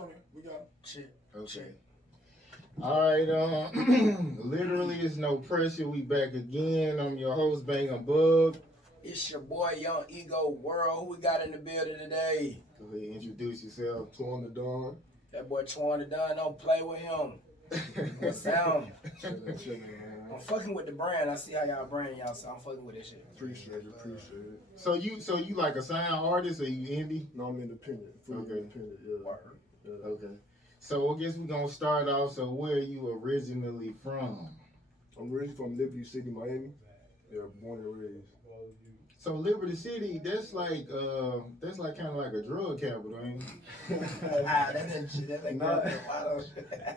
on it. We got shit. Okay. All right, literally, it's no pressure. We back again. I'm your host, Bangem Bugg. It's your boy, Young Ego World. Who we got in the building today? Go ahead, introduce yourself. Twan the Dawn. That boy Twan the Don. Don't play with him. What sound? I'm fucking with the brand. I see how y'all brand y'all, so I'm fucking with this shit. Appreciate it. So you like a sound artist or you indie? No, I'm independent. Fully independent, yeah. Okay. So I guess we're gonna start off. So where are you originally from? I'm originally from Liberty City, Miami. Yeah, born and raised. So Liberty City, that's like kind of like a drug capital, ain't it?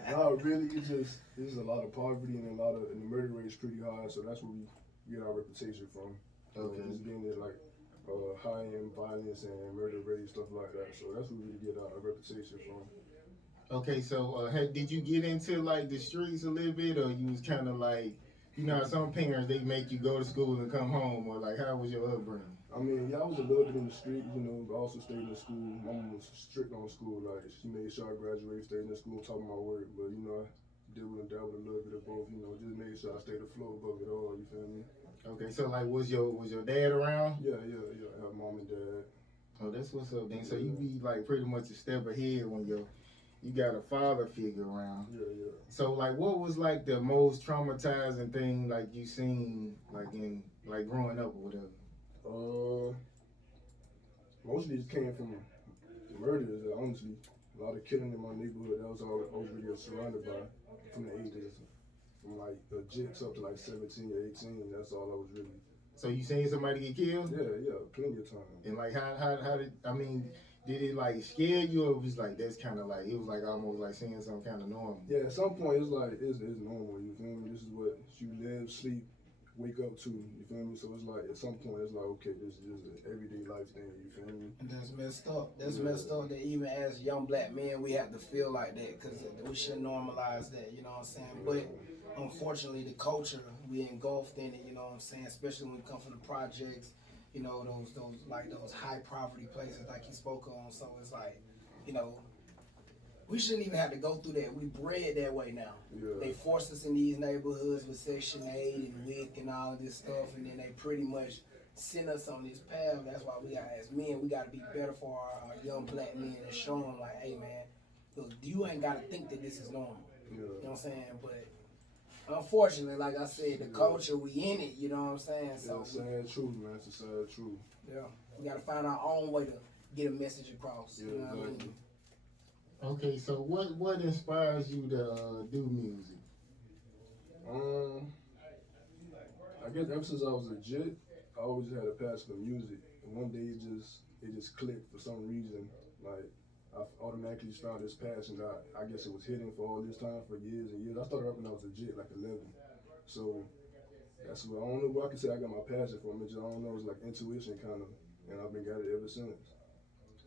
Not really. There's a lot of poverty and the murder rate is pretty high. So that's where we get our reputation from. Okay. Just being there like high end violence and murder rate stuff like that. So that's where we get our reputation from. Okay, so did you get into like the streets a little bit, or you was kind of like, you know, some parents they make you go to school and come home, or like how was your upbringing? I mean, yeah, I was a little bit in the street, you know, but I also stayed in school. My mom was strict on school, like she made sure I graduated, stayed in school, talking about work, but you know, I dabbled a little bit of both, you know, just made sure I stayed afloat above it all. You feel me? Okay, so like, was your dad around? Yeah. I have mom and dad. Oh, that's what's up, then. So you be like pretty much a step ahead when you got a father figure around. Yeah. So like, what was like the most traumatizing thing like you seen like in like growing up or whatever? Mostly it came from the murders. Honestly, a lot of killing in my neighborhood. That was all I was really surrounded by from the ages from like jits up to like 17 or 18. That's all I was really. So you seen somebody get killed? Yeah, plenty of times. And like, how did it like scare you, or it was like that's kind of like it was like almost like seeing some kind of normal? Yeah, at some point it's like it's normal. You feel me? This is what you live, sleep, wake up to. You feel me? So it's like at some point it's like okay, this is just an everyday life thing. You feel me? And that's messed up. That's messed up that even as young black men we have to feel like that because we should normalize that. You know what I'm saying? But unfortunately, the culture we engulfed in it. You know what I'm saying? Especially when we come from the projects. You know, those high poverty places like you spoke on. So it's like, you know, we shouldn't even have to go through that. We bred that way now. Yeah. They forced us in these neighborhoods with Section 8 and WIC and all of this stuff, and then they pretty much send us on this path. That's why we got, as men, we got to be better for our young black men and show them like, hey man, look, you ain't got to think that this is normal. Yeah. You know what I'm saying? But unfortunately, like I said, the culture, we in it, you know what I'm saying? So it's a sad truth, man. It's a sad truth. Yeah. We got to find our own way to get a message across. Yeah, you know what exactly. I mean? Okay, so what inspires you to do music? I guess ever since I was legit, I always had a passion for music. And one day it just clicked for some reason. Like I automatically just found this passion that I guess it was hidden for all this time for years and years. I started rapping when I was legit, like 11. So that's what I don't know what I can say I got my passion from. It just, I don't know, it's like intuition kind of, and I've been got it ever since.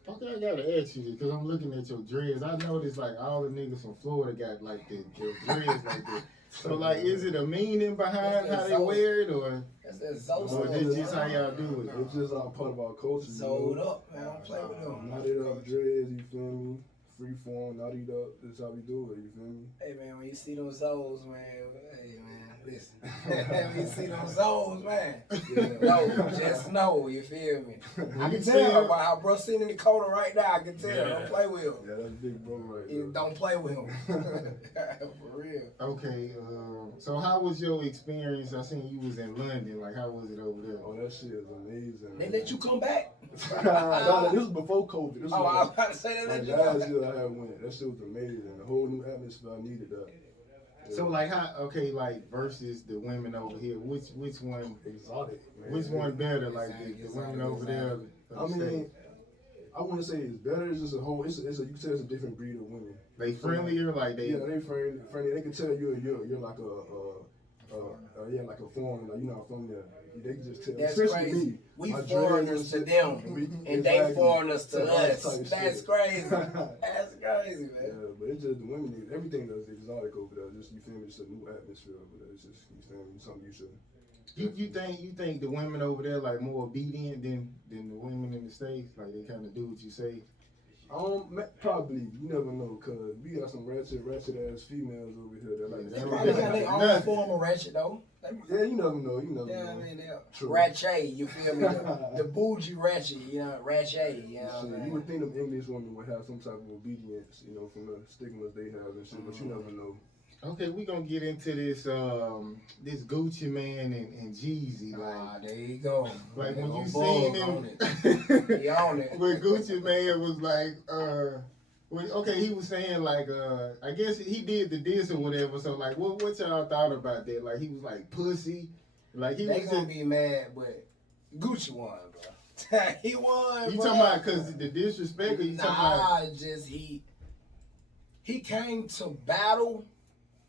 Okay, I gotta ask you this because I'm looking at your dreads. I noticed like all the niggas from Florida got like the dreads like that. So like, is it a meaning behind how they wear it, or that's that Zoe or is just how y'all do it? It's just all part of our culture. Sold up, man. Don't play with them. Knotted up dreads, you feel me? Free form, knotted up. That's how we do it, you feel me? Hey man, when you see them Zoes, man, hey man, listen. When you see them Zoes, man, no, just know, you feel me? I can tell by how bro sitting in the corner right now, I can tell. Don't play with him. Yeah, that's big bro right there. Don't play with him. For real. Okay, so how was your experience? I seen you was in London. Like, how was it over there? Oh, that shit is amazing. They let you come back? Nah, this was before COVID. This was I was about to say that. Last year I had went. That shit was amazing. A whole new atmosphere. I needed that. Yeah. So like like versus the women over here, which one Exotic, man. Which one better? Like the women over there. I mean, I wouldn't say it's better. It's just a whole. It's a you can tell it's a different breed of women. They friendlier, like they. Yeah, they friendly. They can tell you're like like a foreigner. Like you're not from there. They can just tell. That's especially crazy. me. We foreigners to them, and they foreigners to us. That's crazy. That's crazy, man. Yeah, but it's just the women. Everything that's exotic over there. Just you feel me? It's a new atmosphere over there. It's just you feel me? Something you should. You think the women over there like more obedient than the women in the States? Like they kind of do what you say. Probably. You never know, cause we got some ratchet ass females over here that like. They probably got their own form of ratchet though. Yeah, you never know. Yeah, I mean, they're True. ratchet, you feel me? The bougie ratchet, you know, ratchet, you know. Shit, you would think them English women would have some type of obedience, you know, from the stigmas they have and shit, but you never know. Okay, we gonna get into this this Gucci man and Jeezy. Like, there you go. Like when you seen him, he on it. when Gucci man was like, he was saying like, I guess he did the diss or whatever. So like, what y'all thought about that? Like he was like pussy, like he they was gonna be mad, but Gucci won, bro. He won. You bro. talking about because the disrespect? Or you talking about? Just he came to battle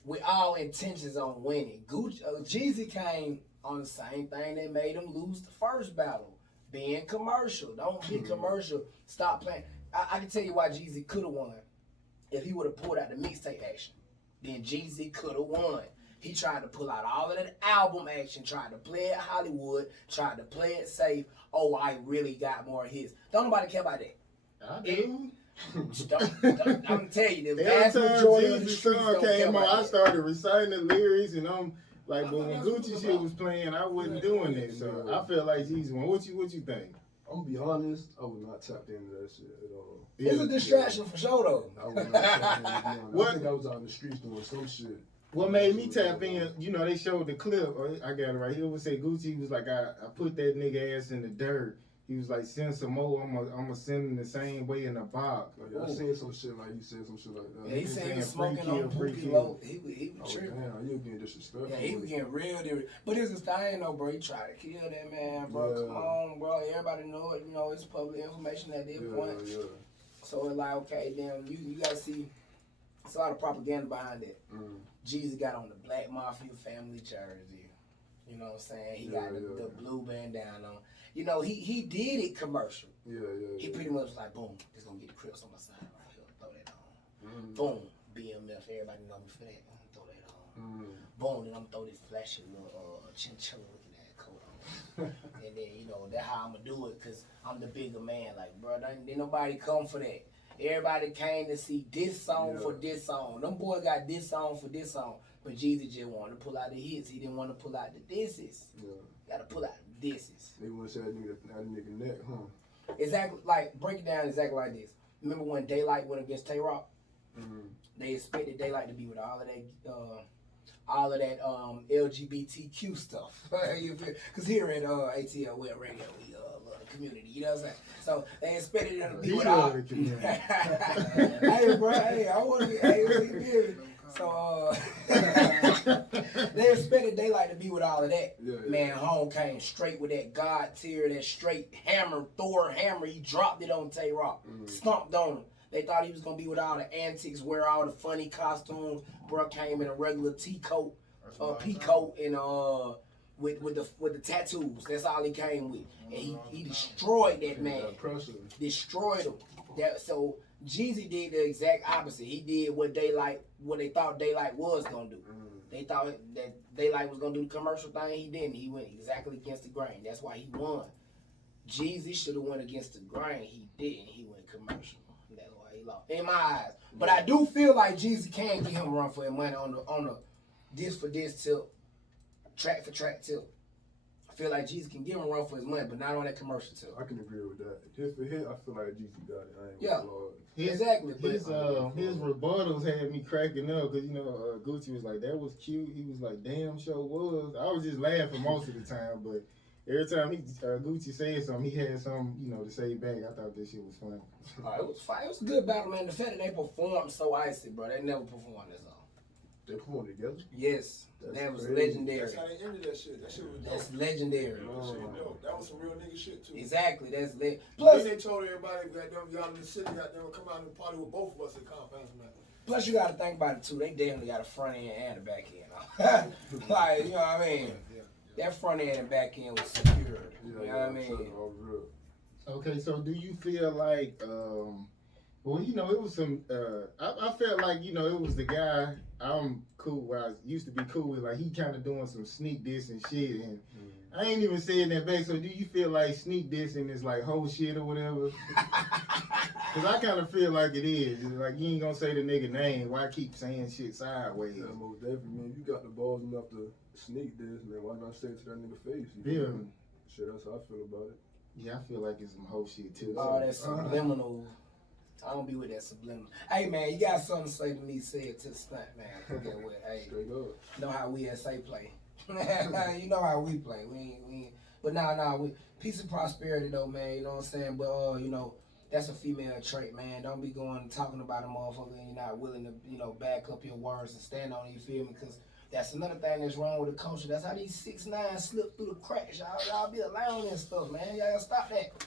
with all intentions on winning. Jeezy came on the same thing that made him lose the first battle, being commercial. Don't be commercial. Stop playing. I can tell you why Jeezy could have won. If he would have pulled out the mixtape action, then Jeezy could have won. He tried to pull out all of that album action, tried to play it Hollywood, tried to play it safe. Oh, I really got more hits. Don't nobody care about that. I do. I'm telling you, the every vast time majority of the Jeezy's streets song don't care came on, about I that. started reciting the lyrics, and I'm like, but when Gucci shit was playing, I wasn't doing it. So I feel like Jeezy won. What you think? I'm gonna be honest, I was not tapped into that shit at all. It's a distraction for sure, though. I was not tapped into it. I think I was out in the streets doing some shit. What made me tap in, you know, they showed the clip. I got it right here. It would say Gucci was like, I put that nigga ass in the dirt. He was like, send some more. I'm gonna send him the same way in the box. Oh, yeah, I seen some shit like he said some shit like that. Yeah, he said he was free smoking on free Pookie kill. Low. He was tripping. Damn, you getting disrespectful. Yeah, he was getting real different. But it's a thing, though, bro. He tried to kill that man, bro. Yeah. Come on, bro. Everybody know it. You know, it's public information at this point. Yeah. So it's like, okay, damn, you gotta see. It's a lot of propaganda behind it. Jeezy got on the Black Mafia family jersey. You know what I'm saying? He got the blue bandana on. You know, he did it commercial. He pretty much was like, boom, just gonna get the Crips on my side right here. Throw that on. Boom, BMF, everybody know me for that. Throw that on. Boom, then I'm gonna throw this flashy little chinchilla looking at coat on. And then, you know, that's how I'm gonna do it, because I'm the bigger man. Like, bro, didn't nobody come for that. Everybody came to see this song for this song. Them boys got this song for this song. But Jeezy just wanted to pull out the hits. He didn't want to pull out the disses. Got to pull out the disses. They want to say that nigga neck, huh? Exactly, like, break it down exactly like this. Remember when Daylight went against Tay-Rock? They expected Daylight to be with all of that LGBTQ stuff. Because here at ATL Web Radio, we love the community, you know what I'm saying? So they expected them to be with all the community. Hey, bro, hey, I want to be, hey, we did. So they expected Daylight to be with all of that. Man, home came straight with that God tier, that straight hammer, Thor hammer. He dropped it on Tay-Rock, stomped on him. They thought he was gonna be with all the antics, wear all the funny costumes. Bro came in a regular pea coat, and with the tattoos. That's all he came with, and he destroyed that man. Destroyed him. So Jeezy did the exact opposite. He did what they thought Daylight was gonna do. They thought that Daylight was gonna do the commercial thing. He didn't. He went exactly against the grain. That's why he won. Jeezy should have went against the grain. He didn't. He went commercial. That's why he lost. In my eyes. But I do feel like Jeezy can give him a run for his money on the this for this tip, track for track tip. I feel like Jeezy can give him a run for his money, but not on that commercial tip. I can agree with that. Hit for hit, I feel like Jeezy got it. Exactly. His rebuttals had me cracking up because, you know, Gucci was like, that was cute. He was like, damn, sure was. I was just laughing most of the time, but every time Gucci said something, he had something, you know, to say back. I thought this shit was funny. It was fine. It was a good battle, man. The fact that they performed so icy, bro. They never performed this song. They performed together? Yes. That was legendary. That's how they ended that shit. That shit was dope. That's legendary. That shit was dope. That was some real nigga shit, too. Exactly. That's lit. Plus, they told everybody that y'all in the city out there would come out and party with both of us at Compounds, man. Plus, you got to think about it, too. They definitely got a front end and a back end. Like, you know what I mean? That front end and back end was secured. You know what I mean? Okay, so do you feel like, well, you know, it was some, I felt like, you know, it was the guy I'm cool with, I used to be cool with, like, he kind of doing some sneak diss and shit, and I ain't even saying that back, so do you feel like sneak dissing is like whole shit or whatever? Cause I kind of feel like it is. It's like you ain't gonna say the nigga name. Why keep saying shit sideways? Yeah, most definitely, man. You got the balls enough to sneak this, man. Why not say it to that nigga face? You Yeah. feel me? Shit, that's how I feel about it. Yeah, I feel like it's some whole shit too. All that subliminal. I don't be with that subliminal. Hey man, you got something to say to me? Say it to the stunt man. Forget what. Hey, Straight up. you know how we SA play. You know how we play. We ain't. But we peace and prosperity though, man. You know what I'm saying? But you know, that's a female trait, man. Don't be going talking about a motherfucker and you're not willing to, you know, back up your words and stand on it. You feel me? Because that's another thing that's wrong with the culture. That's how these 6ix9ine slip through the cracks. Y'all be allowing this stuff, man. Y'all gotta stop that.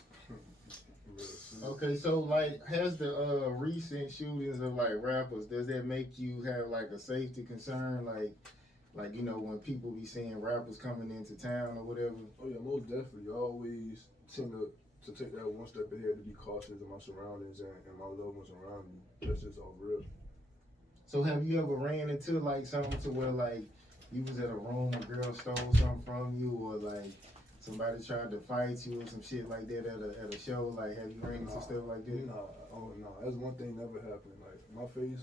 Okay, so like, has the recent shootings of like rappers, does that make you have like a safety concern, like you know when people be seeing rappers coming into town or whatever? Oh yeah, most definitely. I always tend to take that one step ahead to be cautious of my surroundings and my loved ones around me. That's just all real. So have you ever ran into like something to where like you was at a room, a girl stole something from you, or like somebody tried to fight you or some shit like that at a show? Like, have you ran into stuff like that? Oh no, that's one thing never happened. Like my face,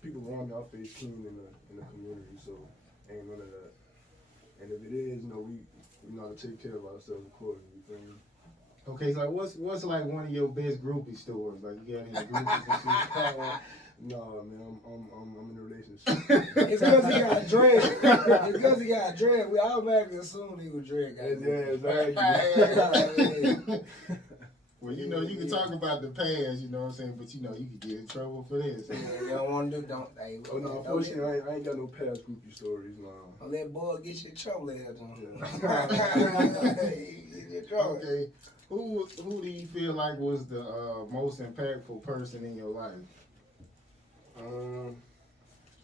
people around me, our face clean in the community, so ain't none of that. And if it is, you know, we know how to take care of ourselves accordingly. You feel me? Okay, so what's like one of your best groupie stories? Like you got any groupies and shit? No, man, I'm in a relationship. It's because he got a dread. It's because he got a dread. We automatically assumed he was dread. Exactly. Well, you know, you can talk about the past, you know what I'm saying, but you know, you could get in trouble for this. You don't want to do, don't. Hey, Oh no, unfortunately, I ain't got no past groupie stories, no. Don't let Bugg get you in trouble later. Okay, who do you feel like was the most impactful person in your life?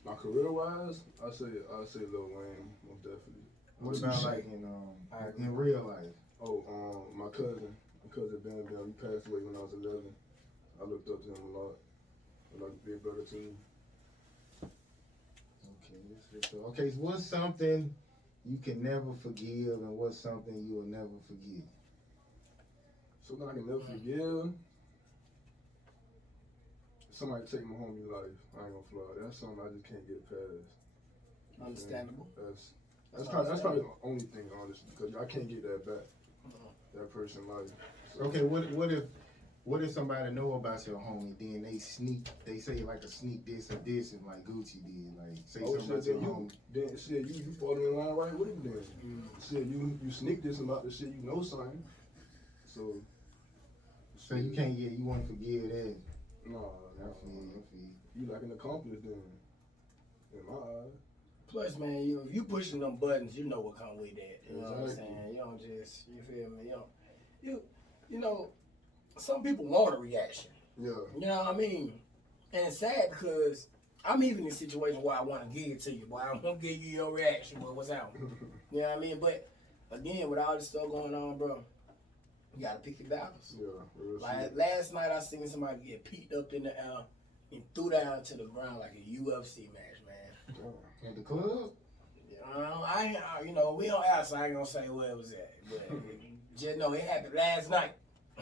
My career wise, I say Lil Wayne, most definitely. What about like in real life? Oh, my cousin Bangem, he passed away when I was 11. I looked up to him a lot. I like to be a brother to me. Okay, so what's something you can never forgive and what's something you will never forget? Something I can never forgive. Somebody take my homie life. I ain't gonna fly. That's something I just can't get past. Understandable. That's probably the only thing, honestly, because I can't get that back. That person life. So. Okay, what if somebody know about your homie, then they say like a sneak this or this, and like Gucci did, like say something about your homie. Then shit, you fall in line right with him then. Shit, you sneak this about the shit, you know something. So you can't you won't forgive that. No. I feel. You like an accomplice then, in my eyes. Plus, man, if you pushing them buttons, you know what come with that. You know what I'm Exactly. saying? You don't just, you feel me? You know, some people want a reaction. Yeah. You know what I mean? And it's sad because I'm even in a situation where I want to give it to you, boy. I want to give you your reaction, but what's out? You know what I mean? But again, with all this stuff going on, bro, you gotta pick your battles. Yeah. Like last night, I seen somebody get peeked up in the air and threw down to the ground like a UFC match, man. At the club? You know, we don't ask, so I ain't gonna say where it was at. But just know it happened last night.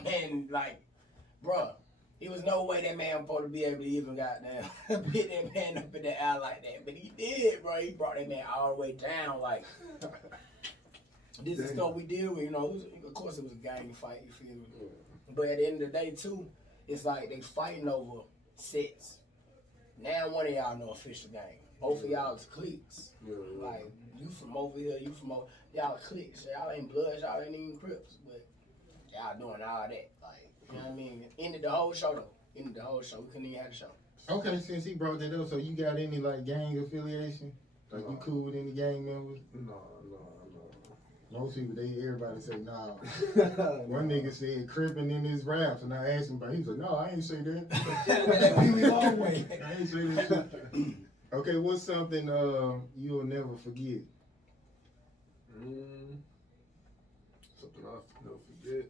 And like, bruh, there was no way that man was supposed to be able to even goddamn put that man up in the air like that. But he did, bro. He brought that man all the way down. Like, this is stuff we deal with, you know. Of course, it was a gang fight, you feel me? Yeah. But at the end of the day, too, it's like they fighting over sets. Now one of y'all know official game. Both of y'all is cliques. Yeah. Like, you from over here, you from over, y'all cliques. Y'all ain't bloods, y'all ain't even Crips, but y'all doing all that. Like, you know what I mean? Ended the whole show, though. Ended the whole show. We couldn't even have the show. Okay, since he brought that up, so you got any, like, gang affiliation? Like, you cool with any gang members? No. Most people, everybody say, nah. One nigga said crippin' in his raps, and I asked him about it. He was like, no, I ain't say that. We always. I ain't say that shit. Okay, what's something you'll never forget? Something I'll never forget.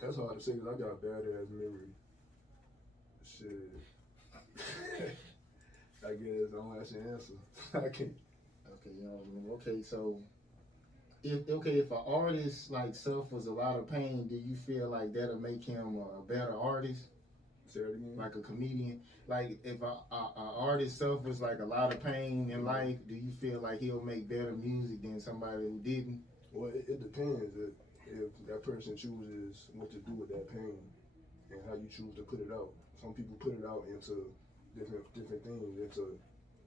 That's hard to say because I got a bad ass memory. Shit. I guess I don't actually answer. I can't. Okay, so if an artist like suffers a lot of pain, do you feel like that'll make him a better artist? Say it again. Like a comedian, like if a artist suffers like a lot of pain in life, do you feel like he'll make better music than somebody who didn't? Well, it depends if that person chooses what to do with that pain and how you choose to put it out. Some people put it out into different things,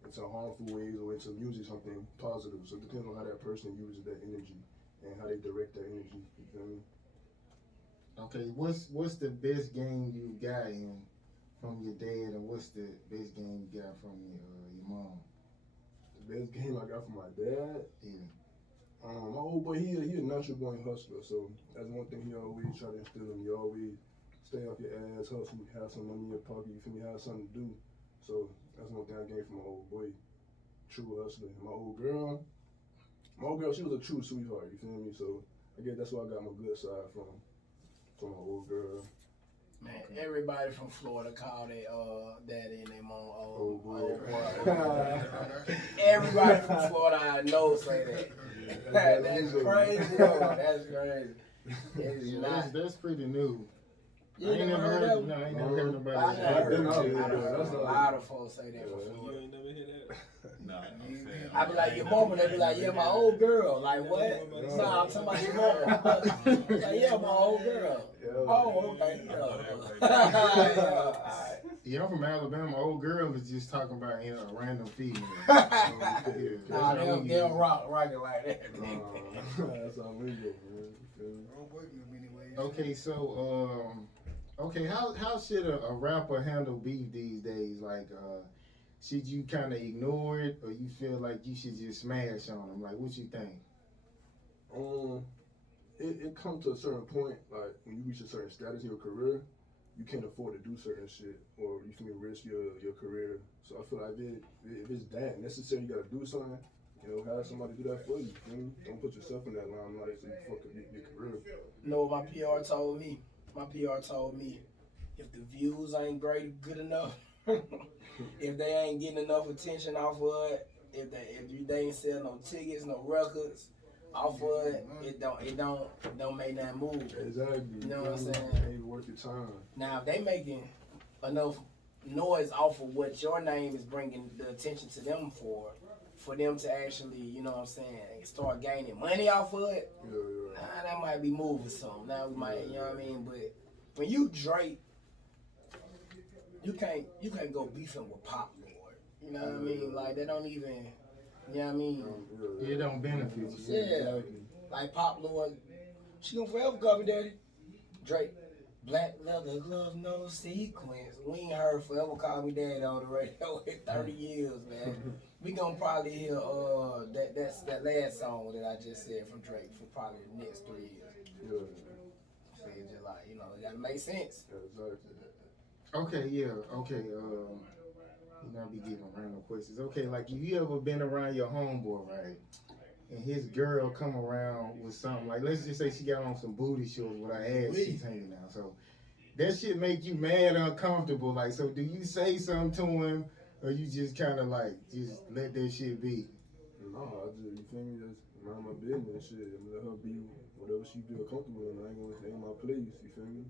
into harmful ways or into music, something positive. So it depends on how that person uses that energy and how they direct that energy. You feel me? Okay, what's the best game you got in from your dad, and what's the best game you got from your mom? The best game I got from my dad. Yeah. My old boy, he a natural born hustler, so that's one thing he always try to instill in me. You always stay off your ass, hustle, have some money in your pocket, you feel me, have something to do. So that's one thing I gained from my old boy, true hustler. My old girl, she was a true sweetheart, you feel me? So I guess that's where I got my good side from my old girl. Man, everybody from Florida call their daddy and their mom Old boy. old boy. Everybody from Florida I know say that. That's crazy, though. That's crazy. It's Yeah, not. that's pretty new. You I ain't never heard. that one? No, I ain't never heard nobody. I say done that. heard Yeah, I done heard that's a all. lot of folks say that from Yeah. Florida. You ain't never hear that? Nah, I'm saying. I be like, your mama, they be like, yeah, my old girl. Like, what? Nah, I'm talking about your mama. Like, yeah, my old girl. Yeah. Oh, okay. Yeah. Yeah. Yeah, I'm from Alabama. Old girl is just talking about a random female. Nah, That's how we they'll use it. rock it like that. That's how we go, man. You feel me? Okay, so okay, how should a rapper handle beef these days? Like, should you kind of ignore it, or you feel like you should just smash on them? Like, what you think? It comes to a certain point, like when you reach a certain status in your career, you can't afford to do certain shit, or you can risk your career. So I feel like if it's that necessary, you gotta do something. You know, have somebody do that for you. You know? Don't put yourself in that limelight so you fuck up your career. No, my PR told me. My PR told me if the views ain't good enough, if they ain't getting enough attention off of it, if they ain't selling no tickets, no records off of it, it don't make that move. Exactly. You know what I'm saying? It ain't worth your time. Now if they making enough noise off of what your name is bringing the attention to them for them to actually, you know what I'm saying, start gaining money off of it, Yeah. that might be moving some. Now we might, you know what I mean? But when you Drake, you can't go beefing with Pop Lord. You know what I mean? Like they don't even, you know what I mean? It don't benefit you. Yeah. Like Pop Lord, she gonna forever call me daddy. Drake, black leather glove, no sequence. We ain't heard forever call me daddy on the radio in 30 years, man. We gonna probably hear that last song that I just said from Drake for probably the next 3 years. Yeah. So it's just like, you know, it gotta make sense. Exactly. Okay, yeah, okay. You know, I be giving random questions. Okay, like you ever been around your homeboy, right? And his girl come around with something like, let's just say she got on some booty shorts with her ass cheeks hanging out. So that shit make you mad, uncomfortable. Like, so do you say something to him, or you just kind of like just let that shit be? No, you feel me? Just mind my business, shit. I'm gonna let her be whatever she feel comfortable in. I ain't gonna stay in my place. You feel me?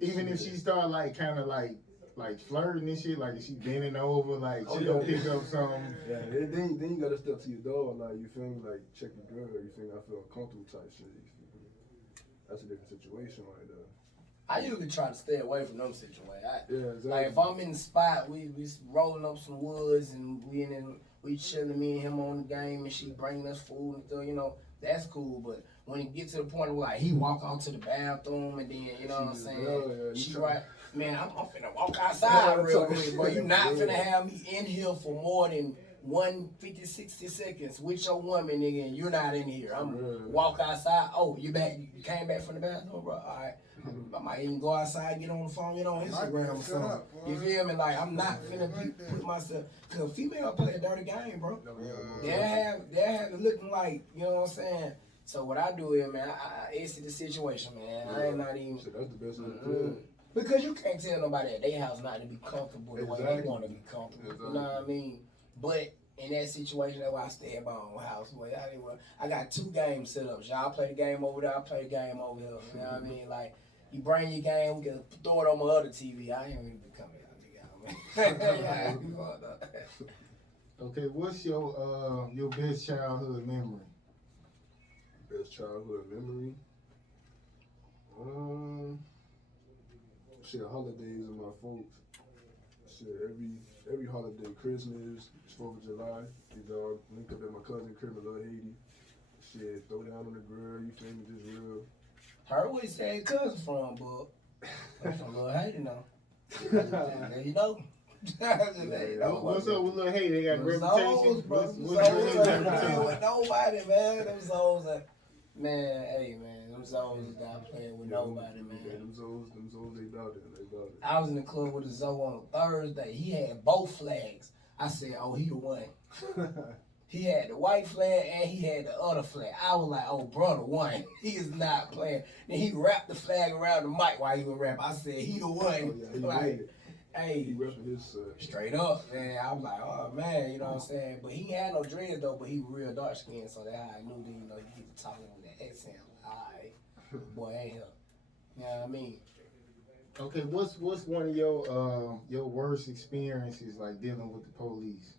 Even if she start like kind of like flirting and shit, like if she bending over, like she gonna pick up something. Yeah, then you gotta step to your dog, like, you feel me? Like, check your girl, you feel me? I feel uncomfortable type shit. You feel me? That's a different situation right there. I usually try to stay away from them situations. Yeah, exactly. Like if I'm in the spot, we rolling up some woods and we chilling, me and him on the game, and she bringing us food and stuff, you know, that's cool. But when it get to the point where like he walk out to the bathroom and then, you know what I'm saying, she right, man, I'm finna walk outside real quick, but you not finna have me in here for more than 50, 60 seconds with your woman, nigga, and you're not in here. I'm walk outside. Oh, you back? You came back from the bathroom, bro? All right. I might even go outside, get on the phone, get on Instagram or something. You feel me? Like I'm not finna put myself. Cause female play a dirty game, bro. They'll have it looking like, you know what I'm saying. So what I do is, man, I exit the situation, man. I ain't not even. So that's the best way to do it. Because you can't tell nobody at their house not to be comfortable the way they Exactly. want to be comfortable. Exactly. You know what I mean? But in that situation, that's why I stay at my own house. Boy, I got 2 games set up. Y'all play the game over there, I play the game over here. You know what I mean? Like, you bring your game, we can throw it on my other TV. I ain't even be coming out, nigga. Yeah, you fucked up. Okay, what's your best childhood memory? Best childhood memory? Shit, holidays with my folks. Shit, every holiday, Christmas, 4th of July, you know, link up at my cousin crib in Little Haiti. Shit, throw down on the grill, you feel me, just real. Heard where he said cousin from, but I'm from Little Haiti now. There you know. What's up with Little Haiti? They got Them reputation. Zoes, bro. What's Them Little Zoes Haiti ain't playing reputation? with nobody, man. Them Zoes man, hey, man. Them Zoes is not playing with nobody, man. Yeah, them Zoes, they about it, they about it. I was in the club with a Zoe on a Thursday. He had both flags. I said, oh, he the one. He had the white flag and he had the other flag. I was like, oh, brother, one. He is not playing. Then he wrapped the flag around the mic while he was rapping. I said, he the one. Oh, yeah, he like, hey, he repping his straight up, man. I was like, oh, man, you know what I'm saying? But he had no dreads, though, but he was real dark skinned, so that's how I knew that, you know, he was talking with that accent. All right, boy, ain't him. You know what I mean? Okay, what's one of your worst experiences like dealing with the police?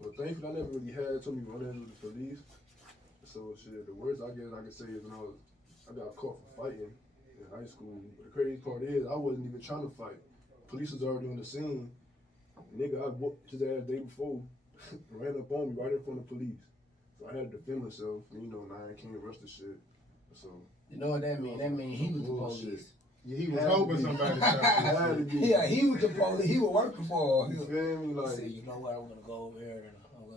But thankfully, I never really had too many run-ins with the police. So shit, the worst I guess I could say is when I got caught for fighting in high school. But the crazy part is I wasn't even trying to fight. Police was already on the scene. Nigga, I whooped his ass the day before, ran up on me right in front of the police. So I had to defend myself. You know, and I can't rush the shit. So You know what that mean? That mean he was the police. Yeah, he was hoping somebody had to be. Yeah, he was the police. He was working for her. You feel me? He Like, said, you know what, I'm gonna go over here and I'm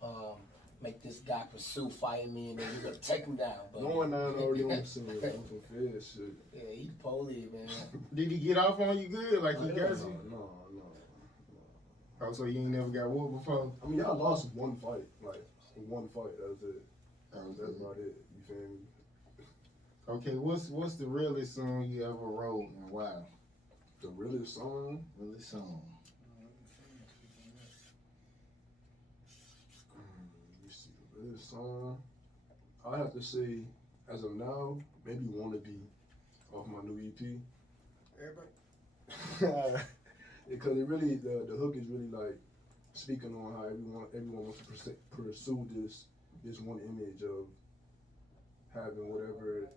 gonna make this guy pursue fighting me and then you're gonna take him down. But going down already on the scene. I'm for fair shit. yeah, he the police, man. Did he get off on you good? Like he got No, you? no. Oh, so you ain't never got whooped before? I mean, y'all lost one fight. Like, one fight, that's it. That's about it. You feel me? Okay, what's the realest song you ever wrote and why? The realest song? Realest song. Let me see. The realest song? I have to say, as of now, maybe Wanna Be off my new EP. Everybody. Because it really, the hook is really like speaking on how everyone wants to pursue this one image of having whatever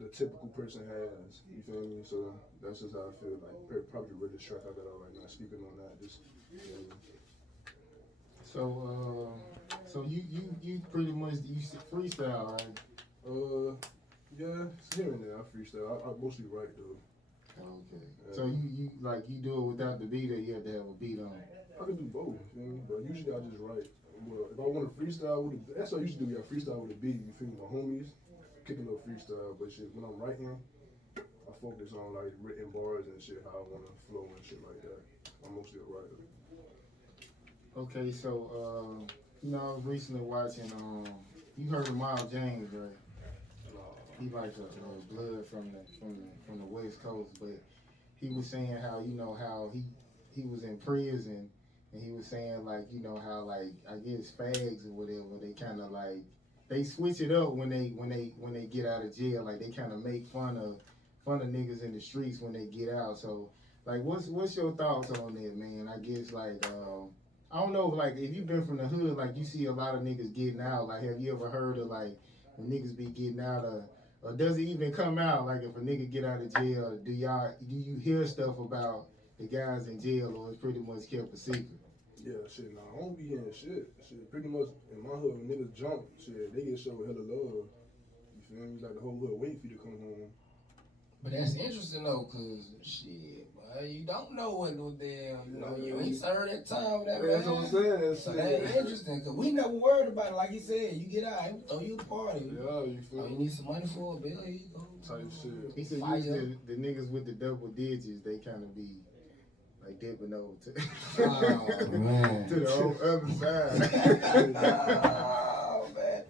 the typical person has. You feel me? So that's just how I feel. Like probably the realest track I got out right now. Speaking on that, just. You know, So you pretty much you freestyle, right? Yeah, it's here and there. I freestyle. I mostly write though. Okay. So you like you do it without the beat, or you have to have a beat on it? I can do both, you know, but usually I just write. Well, if I want to freestyle with that's what I usually do. I freestyle with a beat. You feel me? My homies, kick a little freestyle. But shit, when I'm writing, I focus on like written bars and shit, how I want to flow and shit like that. I'm mostly a writer. Okay, so you know, I was recently watching. You heard of Miles James, right? He like a blood from the West Coast, but he was saying how how he was in prison, and he was saying like how like I guess fags or whatever, they kind of like they switch it up when they get out of jail, like they kind of make fun of niggas in the streets when they get out. So like what's your thoughts on that, man? I guess like I don't know, like if you've been from the hood, like you see a lot of niggas getting out. Like have you ever heard of like when niggas be getting out of? Or does it even come out? Like if a nigga get out of jail, do you hear stuff about the guys in jail, or it's pretty much kept a secret? Yeah, shit. Nah, I don't be hearing shit. Shit, pretty much in my hood, when niggas jump, shit, they get showed hella love. You feel me? Like the whole hood waiting for you to come home. But that's interesting though, cause shit, boy, you don't know what no damn, you ain't served that time with that man. That's what I'm saying. So that's interesting, cause we never worried about it. Like he said, you get out, he throw you a party. Yeah, you feel Oh, you me? need some money for a bill? Here you go. Type shit. He said Fire. usually the niggas with the double digits, they kind of be like dipping over to, Oh, man. to the other side. Oh man.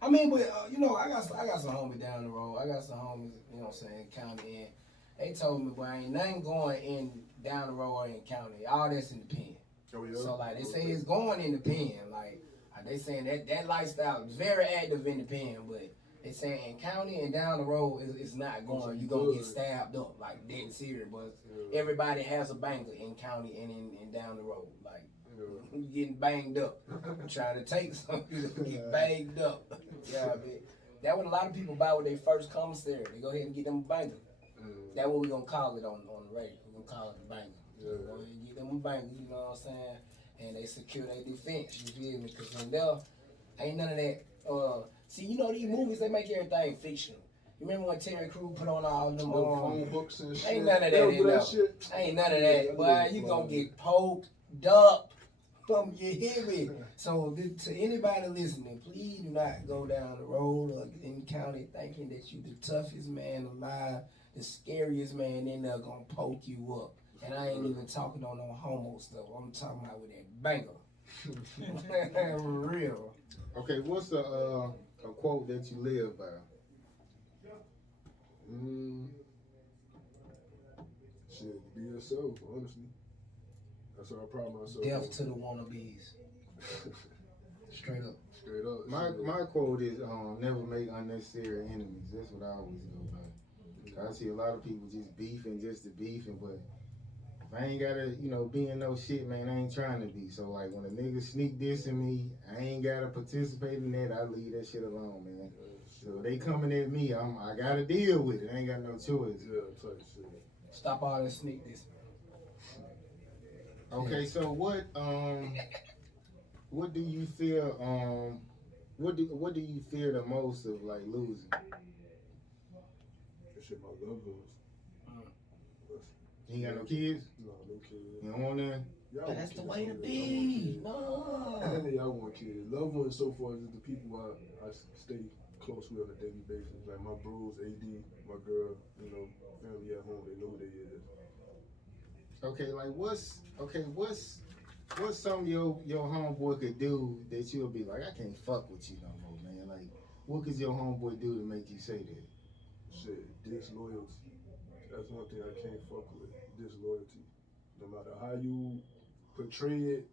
I mean, but I got some homies down the road. I got some homies, you know what I'm saying, county in. They told me, boy, ain't nothing going in down the road or in county. All that's in the pen. Oh, yeah? So like they say it's going in the pen. Like they saying that lifestyle is very active in the pen, but they saying in county and down the road it's not going. You gonna get stabbed up like dead serious. But everybody has a banger in county and in down the road. Like you getting banged up, trying to take something, you get banged up. Yeah, man. That what a lot of people buy with their first commissary. They go ahead and get them a banger. That's what we gonna call it on the radio. We gonna call it a banger. Go ahead and get them a banger. You know what I'm saying? And they secure their defense. You feel me? Because in there ain't none of that. See, you know these movies they make everything fictional. You remember when Terry Crews put on all them phone books and shit? Ain't none of that in there. Ain't none of that. Boy, you gonna get poked up. You hear me? So to anybody listening, please do not go down the road or in county thinking that you the toughest man alive, the scariest man in there gonna poke you up. And I ain't even talking on no homo stuff. I'm talking about with that banger. For real. Okay, what's a quote that you live by? Shit, be yourself, honestly. That's what I pride myself Death on. to the wannabes. Straight up. Straight up. My quote is never make unnecessary enemies. That's what I always go by. I see a lot of people just beefing just to beefing, but if I ain't gotta, be in no shit, man, I ain't trying to be. So like when a nigga sneak dissing me, I ain't gotta participate in that. I leave that shit alone, man. So they coming at me, I gotta deal with it. I ain't got no choice. Yeah, type shit. Stop all that sneak dissing. Okay, so what do you feel what do you fear the most of like losing? That shit my loved ones. You ain't got no kids? No, no kids. You don't want none? That's the way to be. No. Y'all want kids. Loved ones so far is the people I stay close with on a daily basis. Like my bros, AD, my girl, family at home, they know who they is. Okay, like what's something your homeboy could do that you'll be like, I can't fuck with you no more, man. Like, what could your homeboy do to make you say that? Shit, disloyalty. That's one thing I can't fuck with. Disloyalty. No matter how you portray it,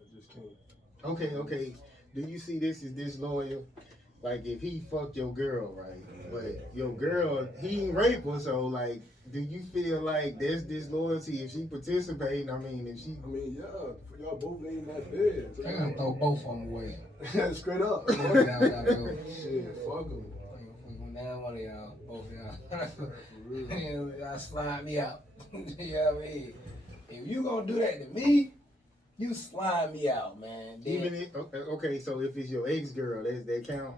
I just can't. Okay. Do you see this as disloyal? Like if he fucked your girl, right? But your girl, he ain't rape her, so like, do you feel like there's disloyalty if she participating? Yeah, y'all both laying that bed. So I gotta throw both of them away. Straight up. Y'all gotta go. Shit, fuck them. Now one of y'all, both of y'all. Y'all slime me out. You know what I mean? If you gonna do that to me, you slime me out, man. Even if, okay, so if it's your ex-girl, that count?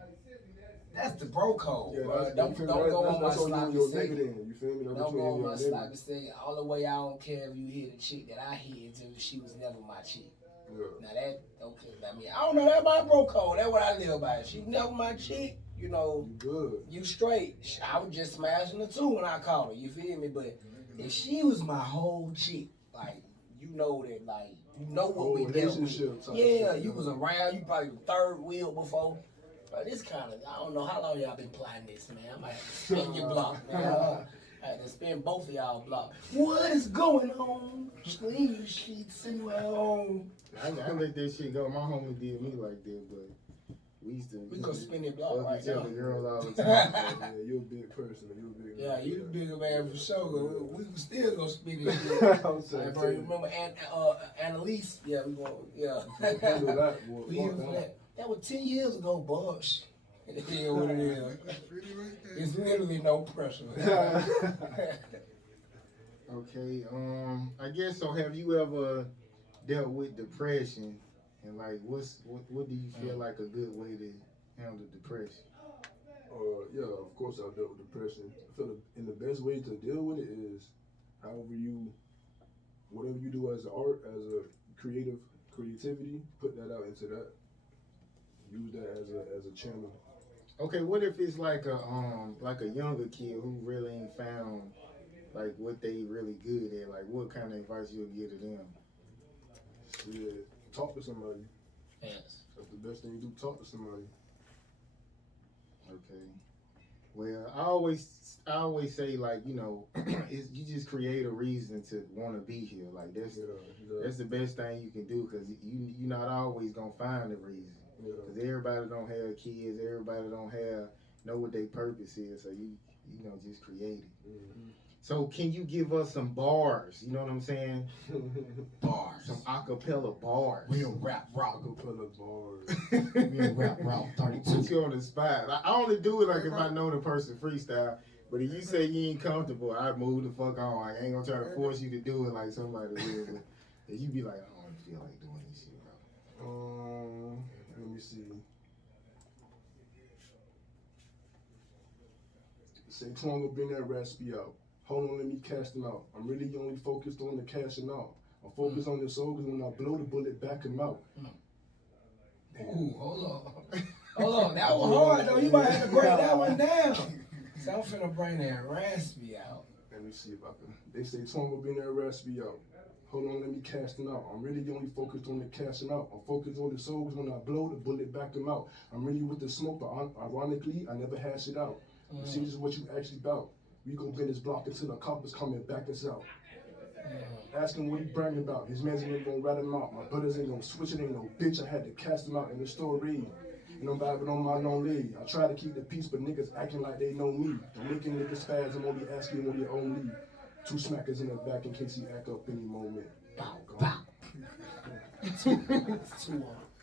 That's the bro code, Yeah, bro. Don't go on my sloppy second. second. You feel me? Don't go on my sloppy second. All the way, I don't care if you hit a chick that I hit until she was never my chick. Yeah. Now that, okay, I don't know, that's my bro code. That's what I live by. She never my chick, You good. you straight. I was just smashing her too when I called her, you feel me? But if she was my whole chick, like, what we dealt with. Yeah, you was around, you probably the third wheel before. But this kind of, I don't know how long y'all been plotting this, man. I might have to spin your block, man. I had to spin both of y'all block. What is going on? Clean sheets in my home. I let that shit go. My homie did me like that, but we gonna spin your block fuck right each other now. girl all the time. Yeah, you're a big person. Yeah, you the bigger man for sure. We still gonna spin this shit. I'm saying, Bro, remember Annalise? Yeah, we gonna, yeah. We here for that. That was 10 years ago, Bush. Yeah, what it is. It's literally no pressure. Okay, I guess so. Have you ever dealt with depression? And like, what do you feel like a good way to handle depression? Yeah, of course I've dealt with depression. I feel the best way to deal with it is whatever you do as an art, as a creativity, put that out into that. Use that as a channel. Okay, what if it's like a younger kid who really ain't found like what they really good at? Like, what kind of advice you'll give to them? Shit, talk to somebody. Yes. That's the best thing you do. Talk to somebody. Okay. Well, I always say like it's, you just create a reason to want to be here. Like that's the best thing you can do because you're not always gonna find a reason. Because everybody don't have kids, everybody don't have know what their purpose is. So you know just create it. Mm-hmm. So can you give us some bars? You know what I'm saying? Bars. Some acapella bars. Real rap rock. Acapella bars. Real rap rock 32. Put you on the spot. I only do it like if I know the person freestyle. But if you say you ain't comfortable, I move the fuck on. I ain't gonna try to force you to do it like somebody will. But if you be like, I don't feel like doing this shit, bro. Let me see. Say Twan will bring that recipe out. Hold on, let me cast them out. I'm really only focused on the cashing out. I'm focused on the soul because when I blow the bullet, back him out. Ooh, hold on. Hold on. That was hard though. You might have to break that one down. So I'm finna bring that recipe out. Let me see if I can. They say Twan will bring that recipe out. Hold on, let me cast them out. I'm really only focused on the cashing out. I'm focused on the soul because when I blow the bullet, back him out. I'm really with the smoke, but ironically, I never hash it out. See, this is what you actually about. We gon' bend this block until the coppers coming back us out. Ask him what he bragging about. His mans ain't gonna rat him out. My brothers ain't gonna switch it, ain't no bitch. I had to cast him out in the story. And I'm vibing on my long leg. I try to keep the peace, but niggas acting like they know me. Don't making niggas spaz, I'm only asking what you own me. 2 smackers in the back in case he act up any moment. Bow, bow.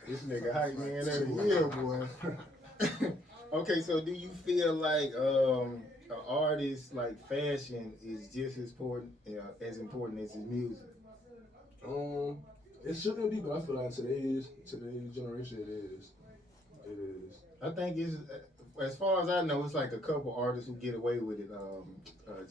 This nigga hype man every year, boy. Okay, so do you feel like an artist like fashion is just as important as his music? It shouldn't be, but I feel like today's generation it is. It is. I think it's as far as I know, it's like a couple artists who get away with it.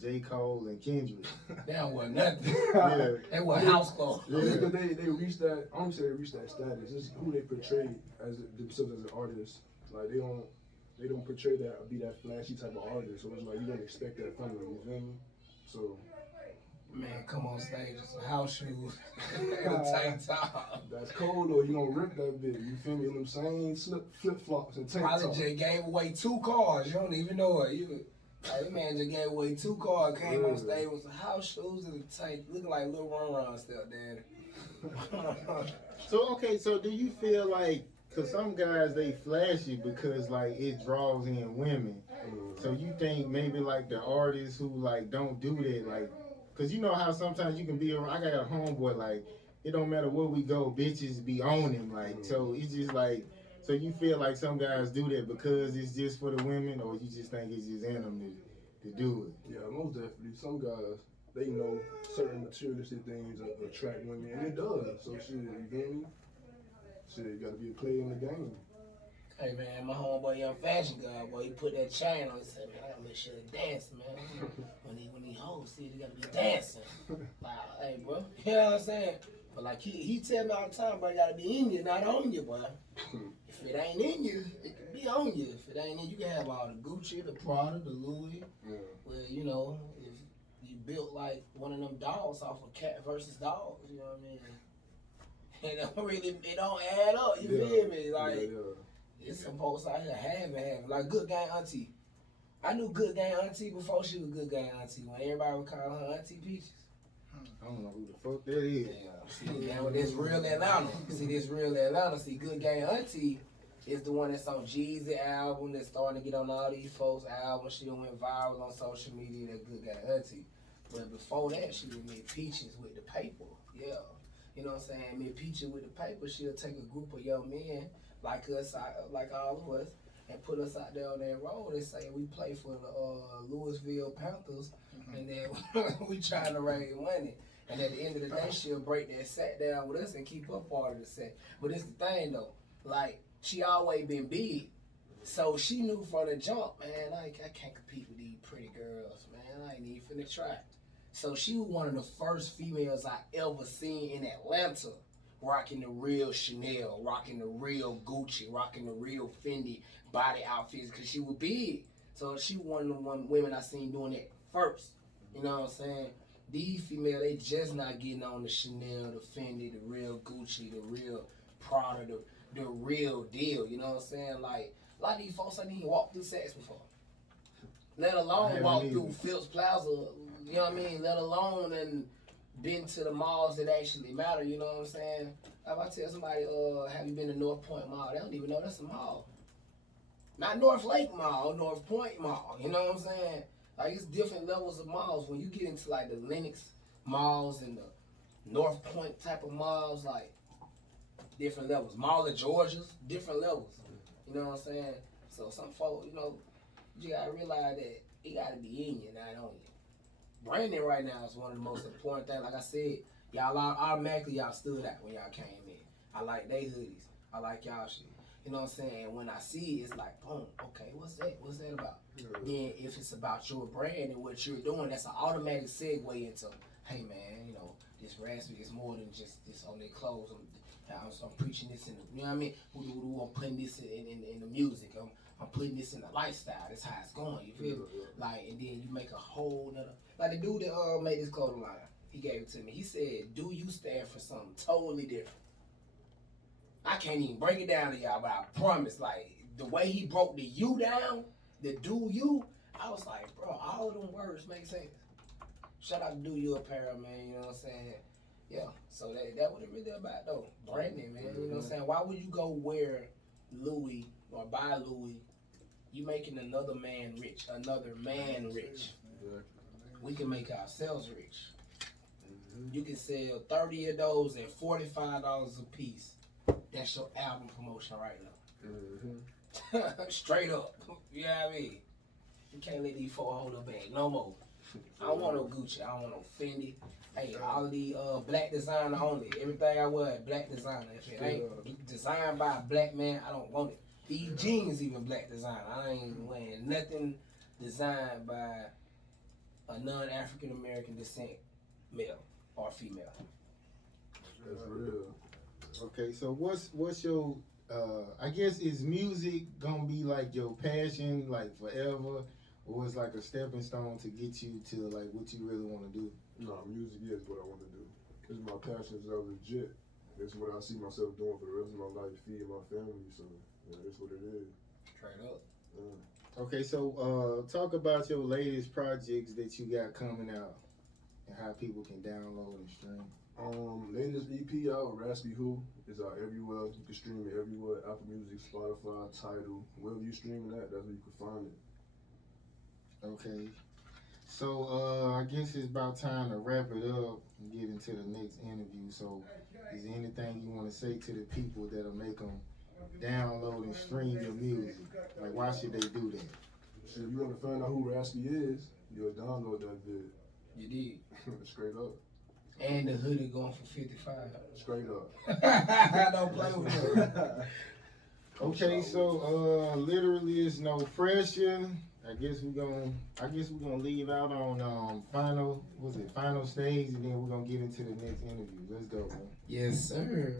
J. Cole and Kendrick. That was nothing. Yeah. That was house clothes. Yeah, because they reached that. I don't say they reached that status. It's who they portray as themselves as an artist. Like they don't portray that be that flashy type of artist. So it's like you don't expect that from them. You feel me? So. Man, come on stage with some house shoes and a tank top. That's cold though. You don't rip that bit. You feel me? Them same flip flops and tank tops. Probably just gave away 2 cars. You don't even know it. Like, that man just gave away 2 cars. Came on stage with some house shoes and a tank, looking like little run stepdaddy. So do you feel like, cause some guys they flashy because like it draws in women. So you think maybe like the artists who like don't do that, like. Cause you know how sometimes you can be around. I got a homeboy like it don't matter where we go, bitches be on him like. So it's just like, so you feel like some guys do that because it's just for the women, or you just think it's just in them to do it? Yeah, most definitely. Some guys they know certain materialistic things attract women, and it does. So shit, you feel me? Shit, you gotta be a player in the game. Hey man, my homeboy Young Fashion Guy, boy, he put that chain on. He said, man, I gotta make sure they dance, man. when he hoes, see, they gotta be dancing. Wow, hey, bro, you know what I'm saying? But like he tell me all the time, bro, it gotta be in you, not on you, boy. If it ain't in you, it can be on you. If it ain't in you, can have all the Gucci, the Prada, the Louis. Yeah. Well, you know, if you built like one of them dogs off of cat versus dogs, you know what I mean? It don't add up. You feel me? Like. Yeah. It's supposed to have like Good Gang Auntie. I knew Good Gang Auntie before she was Good Gang Auntie. When everybody would call her Auntie Peaches. I don't know who the fuck that is. Yeah, see, now this real Atlanta. See, Good Gang Auntie is the one that's on Jeezy album that's starting to get on all these folks' albums. She done went viral on social media. That Good Gang Auntie. But before that, she was Mid Peaches with the paper. Yeah, you know what I'm saying? Mid Peaches with the paper. She'll take a group of young men. Like us, like all of us, and put us out there on that road and say we play for the Louisville Panthers, and then we trying to raise money. And at the end of the day, she'll break that set down with us and keep her part of the set. But it's the thing though, like she always been big, so she knew from the jump, man, I can't compete with these pretty girls, man. I ain't even finna try. So she was one of the first females I ever seen in Atlanta. Rocking the real Chanel, rocking the real Gucci, rocking the real Fendi body outfits, because she was big. So she was one of the women I seen doing that first. You know what I'm saying? These females, they just not getting on the Chanel, the Fendi, the real Gucci, the real Prada, the real deal. You know what I'm saying? Like, a lot of these folks I didn't even walk through sets before. Let I alone haven't walk either. through Phillips Plaza. You know what I mean? Let alone and been to the malls that actually matter. You know what I'm saying? If I tell somebody, have you been to North Point Mall? They don't even know that's a mall. Not North Lake Mall, North Point Mall. You know what I'm saying? Like it's different levels of malls. When you get into like the Lenox malls and the North Point type of malls, like different levels. Mall of Georgia's, different levels. You know what I'm saying? So some folks, you know, you gotta realize that it gotta be in you, not on you. Branding right now is one of the most important things. Like I said, y'all automatically y'all stood out when y'all came in. I like they hoodies. I like y'all shit. You know what I'm saying? When I see it, it's like, boom, okay, what's that? What's that about? Yeah. Then if it's about your brand and what you're doing, that's an automatic segue into, hey man, you know, this Raspy is more than just this on their clothes. I'm preaching this in the, you know what I mean? I'm putting this in the music. I'm putting this in the lifestyle. That's how it's going. You feel me? Like, and then you make a whole nother. Like the dude that made this clothing line, he gave it to me. He said, "Do you stand for something totally different?" I can't even break it down to y'all, but I promise, like the way he broke the "you" down, the "do you," I was like, bro, all of them words make sense. Shout out to Do You Apparel, man. You know what I'm saying? Yeah. So that what it really about though. Branding, man. You know what I'm saying? Why would you go wear Louis or buy Louis? You making another man rich. Another man rich. Exactly. We can make ourselves rich. You can sell 30 of those at $45 a piece. That's your album promotion right now. Straight up. You know what I mean? You can't let these four hold a bag no more. I don't want no Gucci. I don't want no Fendi. Hey, all of the black designer only. Everything I wear, black designer. If it ain't designed by a black man, I don't want it. These jeans even black designer. I ain't wearing nothing designed by a non-African American descent male or female. That's real. Okay, so what's your I guess is music gonna be like your passion like forever, or it's like a stepping stone to get you to like what you really want to do? No, music is what I want to do. This is my passion since I was legit. It's what I see myself doing for the rest of my life, feeding my family. So yeah, that's what it is. Straight up. Yeah. Okay, so talk about your latest projects that you got coming out and how people can download and stream. Latest EP out, Raspy Who, is out everywhere. You can stream it everywhere. Apple Music, Spotify, Tidal, wherever you streaming at, that's where you can find it. Okay. So I guess it's about time to wrap it up and get into the next interview. So is there anything you want to say to the people that'll make them download and stream your music? Like why should they do that? So if you want to find out who Raspy is, you'll download that vid. You did. Straight up. And the hoodie going for 55. Straight up. Don't play with it. Okay, so literally it's no pressure. I guess we're gonna leave out on final stage, and then we're gonna get into the next interview. Let's go, man. Yes, sir.